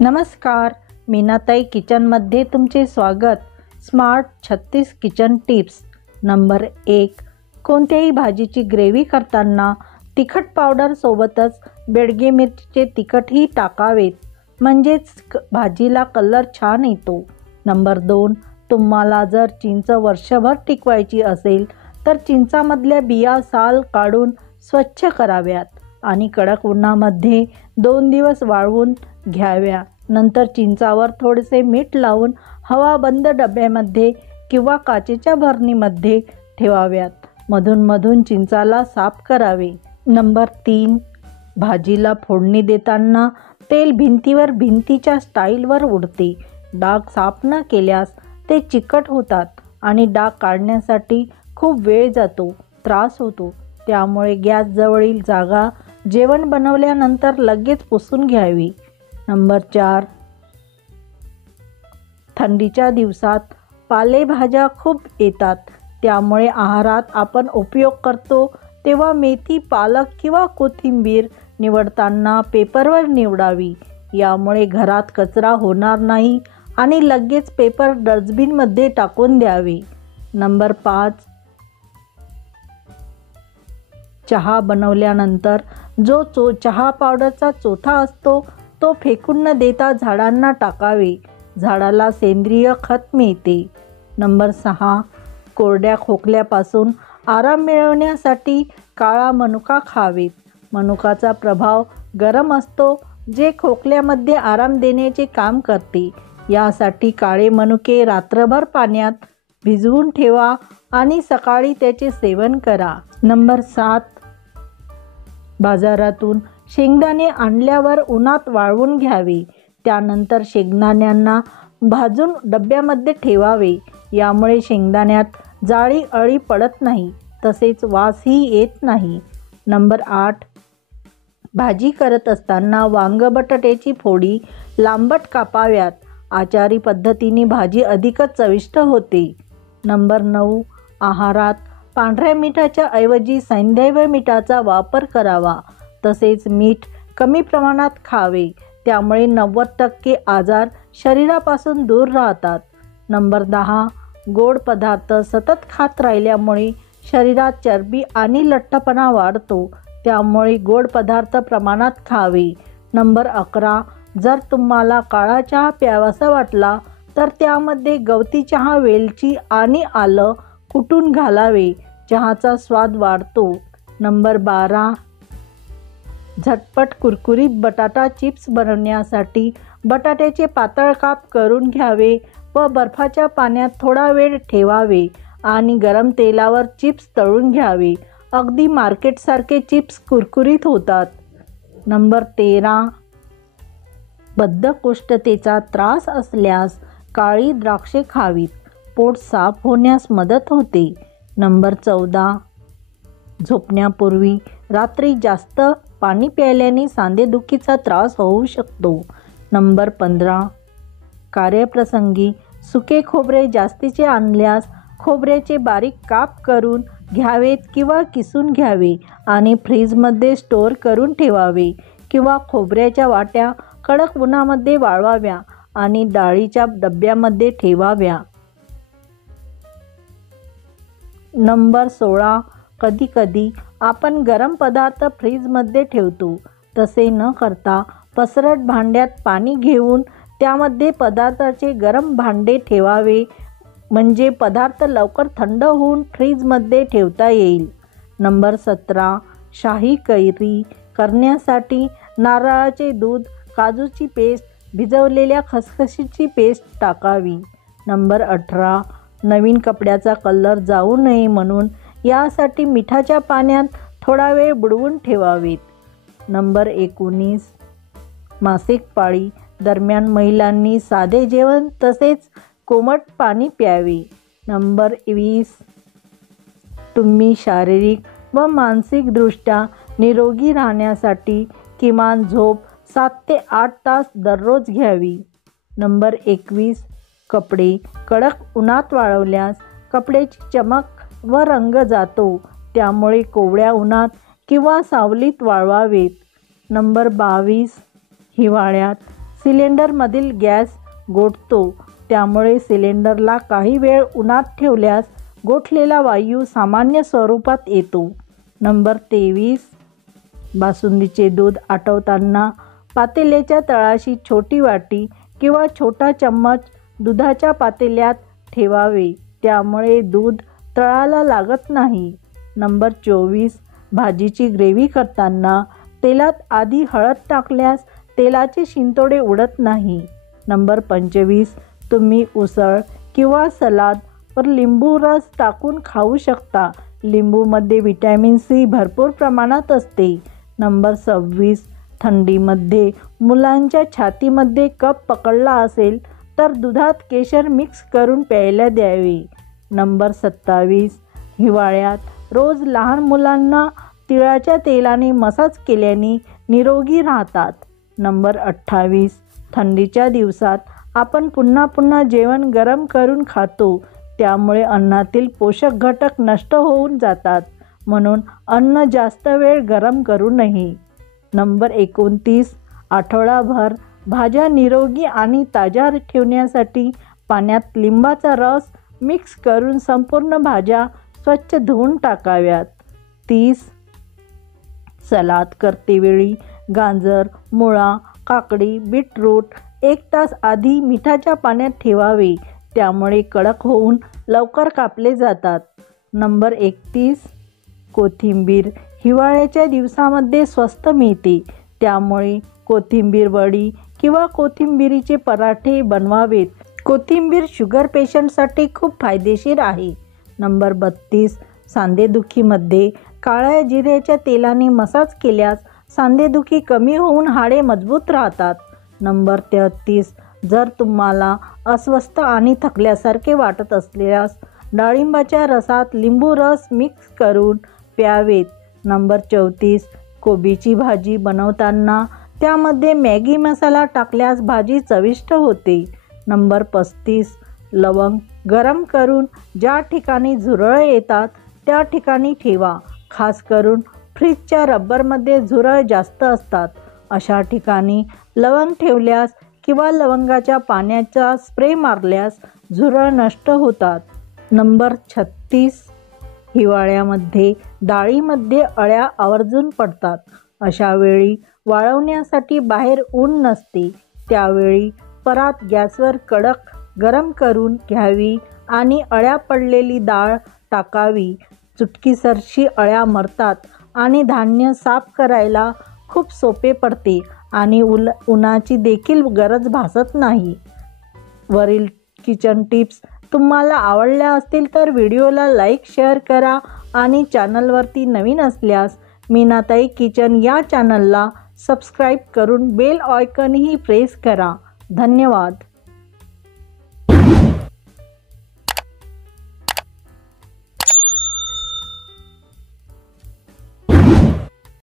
नमस्कार, मीनाताई किचनमध्ये तुमचे स्वागत. Smart 36 kitchen tips. नंबर 1. कोणत्याही भाजीची ग्रेव्ही करताना तिखट पावडर सोबतच बेडगे मिरचीचे तिखटही टाकावेत, म्हणजेच भाजीला कलर छान येतो. नंबर 2. तुम्हाला जर चिंच वर्षभर टिकवायची असेल तर चिंचामधल्या बिया साल काढून स्वच्छ कराव्यात आणि कडक उन्हामध्ये 2 दिवस वाळवून घ्याव्या. नंतर चिंचावर थोडेसे मीठ लावून हवा बंद डब्यामध्ये किंवा काचेच्या भरणीमध्ये ठेवाव्यात. मधून चिंचाला साफ करावे. नंबर 3. भाजीला फोडणी देताना तेल भिंतीच्या स्टाईलवर उडते. डाग साफ न केल्यास ते चिकट होतात आणि डाग काढण्यासाठी खूप वेळ जातो, त्रास होतो. त्यामुळे गॅसजवळील जागा जेवण बनवल्यानंतर लगेच पुसून घ्यावी. नंबर 4. थंडीच्या दिवसात पालेभाज्या खूप येतात, त्यामुळे आहारात आपण उपयोग करतो तेव्हा मेथी, पालक किंवा कोथिंबीर निवडताना पेपरवर निवडावी. यामुळे घरात कचरा होणार नाही आणि लगेच पेपर डस्टबिनमध्ये टाकून द्यावे. नंबर 5. चहा बनवल्यानंतर जो चहा पावडरचा चोथा असतो तो फेकून न देता झाडांना टाकावे. झाडाला सेंद्रिय खत मिळते. नंबर 6. कोरड्या खोकल्यापासून आराम मिळवण्यासाठी काळा मनुका खावेत. मनुकाचा प्रभाव गरम असतो, जे खोकल्यामध्ये आराम देण्याचे काम करते. यासाठी काळे मनुके रात्रभर पाण्यात भिजवून ठेवा आणि सकाळी त्याचे सेवन करा. नंबर 7. बाजारातून शेंगदाणे आणल्यावर उन्हात वाळवून घ्यावे. त्यानंतर शेंगदाण्यांना भाजून डब्यामध्ये ठेवावे. यामुळे शेंगदाण्यात जाळी अळी पडत नाही, तसेच वासही येत नाही. नंबर 8. भाजी करत असताना वांग बटाट्याची फोडी लांबट कापाव्यात. आचारी पद्धतीने भाजी अधिकच चविष्ट होते. नंबर 9. आहारात पांढऱ्या मिठाच्या ऐवजी सैंधव मिठाचा वापर करावा. तसेच मीठ कमी प्रमाणात खावे. त्यामुळे 90% आजार शरीरापासून दूर राहतात. नंबर 10. गोड पदार्थ सतत खात राहिल्यामुळे शरीरात चरबी आणि लठ्ठपणा वाढतो. त्यामुळे गोड पदार्थ प्रमाणात खावे. नंबर 11. जर तुम्हाला काळा चहा प्यावासा वाटला तर त्यामध्ये गवती चहा, वेलची आणि आलं कुटून घालावे. चहाचा स्वाद वाढतो. नंबर 12. झटपट कुरकुरीत बटाटा चिप्स बनवण्यासाठी बटाट्याचे पातळ काप करून घ्यावे व बर्फाच्या पाण्यात थोडा वेळ ठेवावे आणि गरम तेलावर चिप्स तळून घ्यावे. अगदी मार्केटसारखे चिप्स कुरकुरीत होतात. नंबर 13. बद्धकोष्ठतेचा त्रास असल्यास काळी द्राक्षे खावीत. पोट साफ होण्यास मदत होते. नंबर 14. झोपण्यापूर्वी रात्री जास्त पाणी प्यायल्याने सांधेदुखीचा त्रास होऊ शकतो. नंबर 15. कार्यप्रसंगी सुके खोबरे जास्तीचे आणल्यास खोबऱ्याचे बारीक काप करून घ्यावेत किंवा किसून घ्यावे आणि फ्रीजमध्ये स्टोअर करून ठेवावे किंवा खोबऱ्याच्या वाट्या कडक उन्हामध्ये वाळवाव्या आणि डाळीच्या डब्यामध्ये ठेवाव्या. नंबर 16. कधीकधी आपण गरम पदार्थ फ्रीजमध्ये ठेवतो. तसे न करता पसरट भांड्यात पाणी घेऊन त्यामध्ये पदार्थाचे गरम भांडे ठेवावे, म्हणजे पदार्थ लवकर थंड होऊन फ्रीजमध्ये ठेवता येईल. नंबर 17. शाही कैरी करण्यासाठी नारळाचे दूध, काजूची पेस्ट, भिजवलेल्या खसखशीची पेस्ट टाकावी. नंबर 18. नवीन कपड्याचा कलर जाऊ नये म्हणून यासाठी मिठाच्या पाण्यात थोडा वेळ बुडवून ठेवावेत. नंबर 19. मासिक पाळी दरम्यान महिलांनी साधे जेवण तसेच कोमट पाणी प्यावे. नंबर 20. तुम्ही शारीरिक व मानसिकदृष्ट्या निरोगी राहण्यासाठी किमान झोप 7 ते 8 तास दररोज घ्यावी. नंबर 21. कपडे कडक उन्हात वाळवल्यास कपड्याची चमक व रंग जातो. त्यामुळे कोवळ्या उन्हात किंवा सावलीत वाळवावेत. नंबर 22. हिवाळ्यात सिलेंडरमधील गॅस गोठतो, त्यामुळे सिलेंडरला काही वेळ उन्हात ठेवल्यास गोठलेला वायू सामान्य स्वरूपात येतो. नंबर 23. बासुंदीचे दूध आटवताना पातेल्याच्या तळाशी छोटी वाटी किंवा छोटा चम्मच दुधाच्या पातेल्यात ठेवावे, त्यामुळे दूध तळाला लागत नाही. नंबर 24. भाजीची ग्रेव्ही करताना तेलात आधी हळद टाकल्यास तेलाचे शिंतोडे उडत नाही. नंबर 25. तुम्ही उसळ किंवा सलादवर लिंबू रस टाकून खाऊ शकता. लिंबूमध्ये व्हिटॅमिन सी भरपूर प्रमाणात असते. नंबर 26. थंडीमध्ये मुलांच्या छातीमध्ये कफ पकडला असेल तर दुधात केशर मिक्स करून प्यायला द्यावे. नंबर 27. हिवाळ्यात रोज लहान मुलांना तिळाच्या तेलाने मसाज केल्याने निरोगी राहतात. नंबर 28. थंडीच्या दिवसात आपण पुन्हा पुन्हा जेवण गरम करून खातो, त्यामुळे अन्नातील पोषक घटक नष्ट होऊन जातात, म्हणून अन्न जास्त वेळ गरम करू नये. नंबर 29. आठवडाभर भाज्या निरोगी आणि ताज्या ठेवण्यासाठी पाण्यात लिंबाचा रस मिक्स करून संपूर्ण भाज्या स्वच्छ धुवून टाकाव्यात. 30. सलाद करतेवेळी गाजर, मुळा, काकडी, बीटरूट 1 तास आधी मिठाच्या पाण्यात ठेवावे, त्यामुळे कडक होऊन लवकर कापले जातात. नंबर 31. कोथिंबीर हिवाळ्याच्या दिवसामध्ये स्वस्त मिळते, त्यामुळे कोथिंबीर वडी किंवा कोथिंबीरीचे पराठे बनवावेत. कोथिंबीर शुगर पेशंटसाठी खूप फायदेशीर आहे. नंबर 32. सांधेदुखीमध्ये काळ्या जिऱ्याच्या तेलाने मसाज केल्यास सांधेदुखी कमी होऊन हाडे मजबूत राहतात. नंबर 33. जर तुम्हाला अस्वस्थ आणि थकल्यासारखे वाटत असल्यास डाळिंबाच्या रसात लिंबू रस मिक्स करून प्यावेत. नंबर 34. कोबीची भाजी बनवताना त्यामध्ये मॅगी मसाला टाकल्यास भाजी चविष्ट होते. नंबर 35. लवंग गरम करून ज्या ठिकाणी झुरळ येतात त्या ठिकाणी ठेवा. खास करून फ्रीजच्या रबरमध्ये झुरळ जास्त असतात, अशा ठिकाणी लवंग ठेवल्यास किंवा लवंगाच्या पाण्याचा स्प्रे मारल्यास झुरळ नष्ट होतात. नंबर 36. हिवाळ्यामध्ये डाळीमध्ये अळ्या आवर्जून पडतात. अशा वेळी वाळवण्यासाठी बाहेर ऊन नसते, त्यावेळी परात गॅसवर कडक गरम करून घ्यावी आणि अळ्या पडलेली डाळ टाकावी. चुटकीसरशी अळ्या मरतात आणि धान्य साफ करायला खूप सोपे पडते आणि उन्हाची देखील गरज भासत नाही. वरील किचन टिप्स तुम्हाला आवडल्या असतील तर व्हिडिओला लाईक, शेअर करा आणि चॅनलवरती नवीन असल्यास मीनाताई किचन या चॅनलला सबस्क्राईब करून बेल आयकॉनही प्रेस करा. धन्यवाद.